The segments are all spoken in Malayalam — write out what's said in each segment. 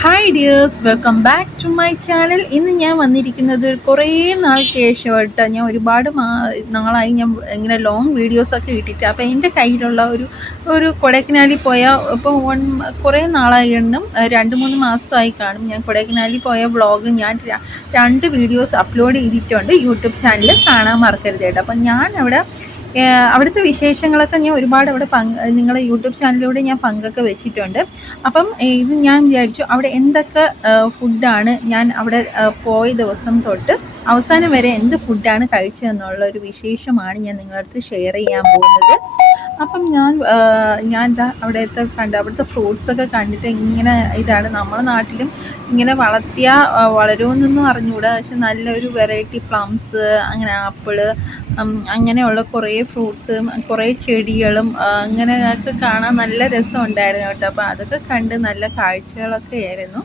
Hi dears, welcome back to my channel. ഇന്ന് ഞാൻ വന്നിരിക്കുന്നത് കുറേ നാൾക്ക് ശേഷമായിട്ട്. ഞാൻ ഒരുപാട് നാളായി ഞാൻ ഇങ്ങനെ ലോങ് വീഡിയോസൊക്കെ ഇട്ടിട്ട്. അപ്പോൾ എൻ്റെ കയ്യിലുള്ള ഒരു കൊടൈക്കനാലിൽ പോയ ഇപ്പോൾ കുറേ നാളായി, 2-3 മാസമായി കാണും. ഞാൻ കൊടൈക്കനാലിൽ പോയ വ്ളോഗ് ഞാൻ 2 വീഡിയോസ് അപ്ലോഡ് ചെയ്തിട്ടുണ്ട്. യൂട്യൂബ് ചാനലിൽ കാണാൻ മറക്കരുത് കേട്ടോ. അപ്പം ഞാൻ അവിടുത്തെ വിശേഷങ്ങളൊക്കെ ഞാൻ ഒരുപാട് അവിടെ നിങ്ങളെ യൂട്യൂബ് ചാനലിലൂടെ ഞാൻ പങ്കൊക്കെ വെച്ചിട്ടുണ്ട്. അപ്പം ഇത് ഞാൻ വിചാരിച്ചു അവിടെ എന്തൊക്കെ ഫുഡാണ് ഞാൻ അവിടെ പോയ ദിവസം തൊട്ട് അവസാനം വരെ എന്ത് ഫുഡാണ് കഴിച്ചതെന്നുള്ള ഒരു വിശേഷമാണ് ഞാൻ നിങ്ങളുടെ അടുത്ത് ഷെയർ ചെയ്യാൻ പോകുന്നത്. അപ്പം ഞാൻ അവിടുത്തെ ഫ്രൂട്ട്സൊക്കെ കണ്ടിട്ട് ഇങ്ങനെ ഇതാണ് നമ്മുടെ നാട്ടിലും ഇങ്ങനെ വളർത്തിയാൽ വളരുമെന്നൊന്നും അറിഞ്ഞുകൂടാ. പക്ഷെ നല്ലൊരു വെറൈറ്റി പ്ലംസ്, അങ്ങനെ ആപ്പിള്, അങ്ങനെയുള്ള കുറേ ഫ്രൂട്ട്സും കുറേ ചെടികളും അങ്ങനെയൊക്കെ കാണാൻ നല്ല രസമുണ്ടായിരുന്നു കേട്ടോ. അപ്പോൾ അതൊക്കെ കണ്ട് നല്ല കാഴ്ചകളൊക്കെ ആയിരുന്നു.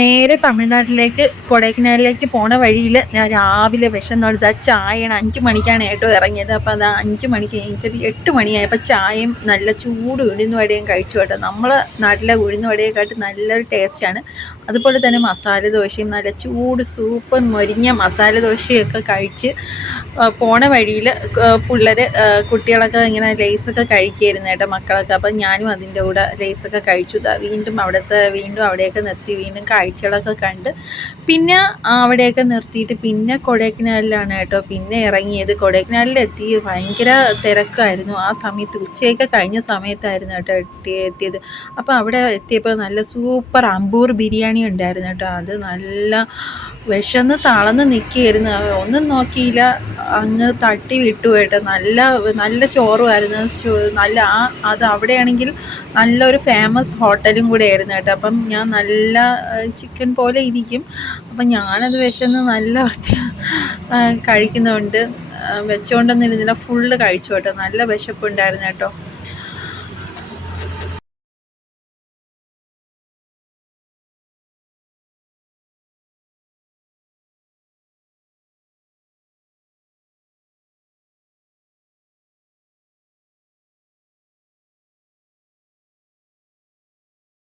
നേരെ തമിഴ്നാട്ടിലേക്ക് കൊടൈക്കനാലിലേക്ക് പോണ വഴിയിൽ ഞാൻ രാവിലെ വിശന്നെടുത്ത ചായയാണ്. 5 മണിക്കാണ് കേട്ടോ ഇറങ്ങിയത്. അപ്പോൾ അത് 5 മണിക്ക് കഴിഞ്ഞിട്ട് 8 മണിയായപ്പോൾ ചായയും നല്ല ചൂട് ഉഴുന്നുവടയും കഴിച്ചു കേട്ടോ. നമ്മളെ നാട്ടിലെ ഉഴുന്നുവടയെക്കാട്ട് നല്ലൊരു ടേസ്റ്റാണ്. അതുപോലെ തന്നെ മസാല ദോശയും നല്ല ചൂട് സൂപ്പർ മൊരിഞ്ഞ മസാല ദോശയൊക്കെ കഴിച്ച് പോണ വഴിയിൽ കുട്ടികളൊക്കെ ഇങ്ങനെ ലേസൊക്കെ കഴിക്കുമായിരുന്നു കേട്ടോ, മക്കളൊക്കെ. അപ്പം ഞാനും അതിൻ്റെ കൂടെ ലേസൊക്കെ കഴിച്ചു. വീണ്ടും അവിടെയൊക്കെ നിർത്തി വീണ്ടും കാഴ്ചകളൊക്കെ കണ്ട് പിന്നെ അവിടെയൊക്കെ നിർത്തിയിട്ട് പിന്നെ കൊടൈക്കനാലിലാണ് കേട്ടോ പിന്നെ ഇറങ്ങിയത്. കൊടൈക്കനാലിലെത്തി ഭയങ്കര തിരക്കായിരുന്നു ആ സമയത്ത്. ഉച്ചയൊക്കെ കഴിഞ്ഞ സമയത്തായിരുന്നു കേട്ടോ എത്തിയത്. അപ്പോൾ അവിടെ എത്തിയപ്പോൾ നല്ല സൂപ്പർ അമ്പൂർ ബിരിയാണി ഉണ്ടായിരുന്നു കേട്ടോ. അത് നല്ല വിശന്ന് തളർന്ന് നിൽക്കുകയായിരുന്നു. ഒന്നും നോക്കിയില്ല, അങ്ങ് തട്ടി വിട്ടു കേട്ടോ. നല്ല ചോറുമായിരുന്നു. അത് അവിടെയാണെങ്കിൽ നല്ലൊരു ഫേമസ് ഹോട്ടലും കൂടെ ആയിരുന്നു കേട്ടോ. അപ്പം ഞാൻ നല്ല ചിക്കൻ പോലെ ഇരിക്കും. അപ്പം ഞാനത് വിശന്ന് നല്ല കഴിക്കുന്നുണ്ട്. വെച്ചുകൊണ്ടൊന്നും ഇരുന്നില്ല, ഫുള്ള് കഴിച്ചു കേട്ടോ. നല്ല വിശപ്പുണ്ടായിരുന്നു കേട്ടോ.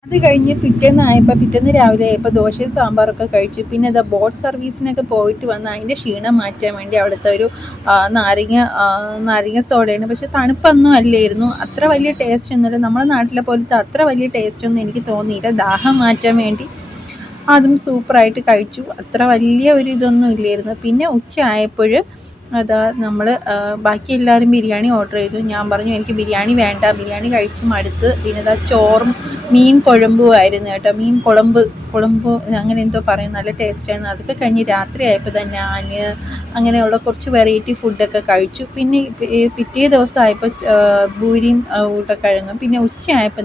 അത് കഴിഞ്ഞ് പിറ്റേന്ന് രാവിലെ ആയപ്പോൾ ദോശയും സാമ്പാറൊക്കെ കഴിച്ചു. പിന്നെ ബോട്ട് സർവീസിനൊക്കെ പോയിട്ട് വന്ന് അതിൻ്റെ ക്ഷീണം മാറ്റാൻ വേണ്ടി അവിടുത്തെ ഒരു നാരങ്ങ സോഡയാണ്. പക്ഷെ തണുപ്പൊന്നും അല്ലായിരുന്നു. അത്ര വലിയ ടേസ്റ്റ് ഒന്നുമില്ല. നമ്മുടെ നാട്ടിലെ പോലത്തെ അത്ര വലിയ ടേസ്റ്റൊന്നും എനിക്ക് തോന്നിയില്ല. ദാഹം മാറ്റാൻ വേണ്ടി അതും സൂപ്പറായിട്ട് കഴിച്ചു. അത്ര വലിയ ഒരു ഇതൊന്നും ഇല്ലായിരുന്നു. പിന്നെ ഉച്ച ആയപ്പോൾ നമ്മൾ ബാക്കി എല്ലാവരും ബിരിയാണി ഓർഡർ ചെയ്തു. ഞാൻ പറഞ്ഞു എനിക്ക് ബിരിയാണി വേണ്ട, ബിരിയാണി കഴിച്ച് മടുത്ത്. പിന്നെ ചോറും മീൻ കുഴമ്പും ആയിരുന്നു കേട്ടോ. മീൻ കുളമ്പ് അങ്ങനെ എന്തോ പറയും, നല്ല ടേസ്റ്റായിരുന്നു. അതൊക്കെ കഴിഞ്ഞ് രാത്രി ആയപ്പോൾ തന്നെ ഞാൻ അങ്ങനെയുള്ള കുറച്ച് വെറൈറ്റി ഫുഡൊക്കെ കഴിച്ചു. പിന്നെ പിറ്റേ ദിവസം ആയപ്പോൾ പൂരിയും ഉരുളക്കിഴങ്ങും. പിന്നെ ഉച്ചയായപ്പോൾ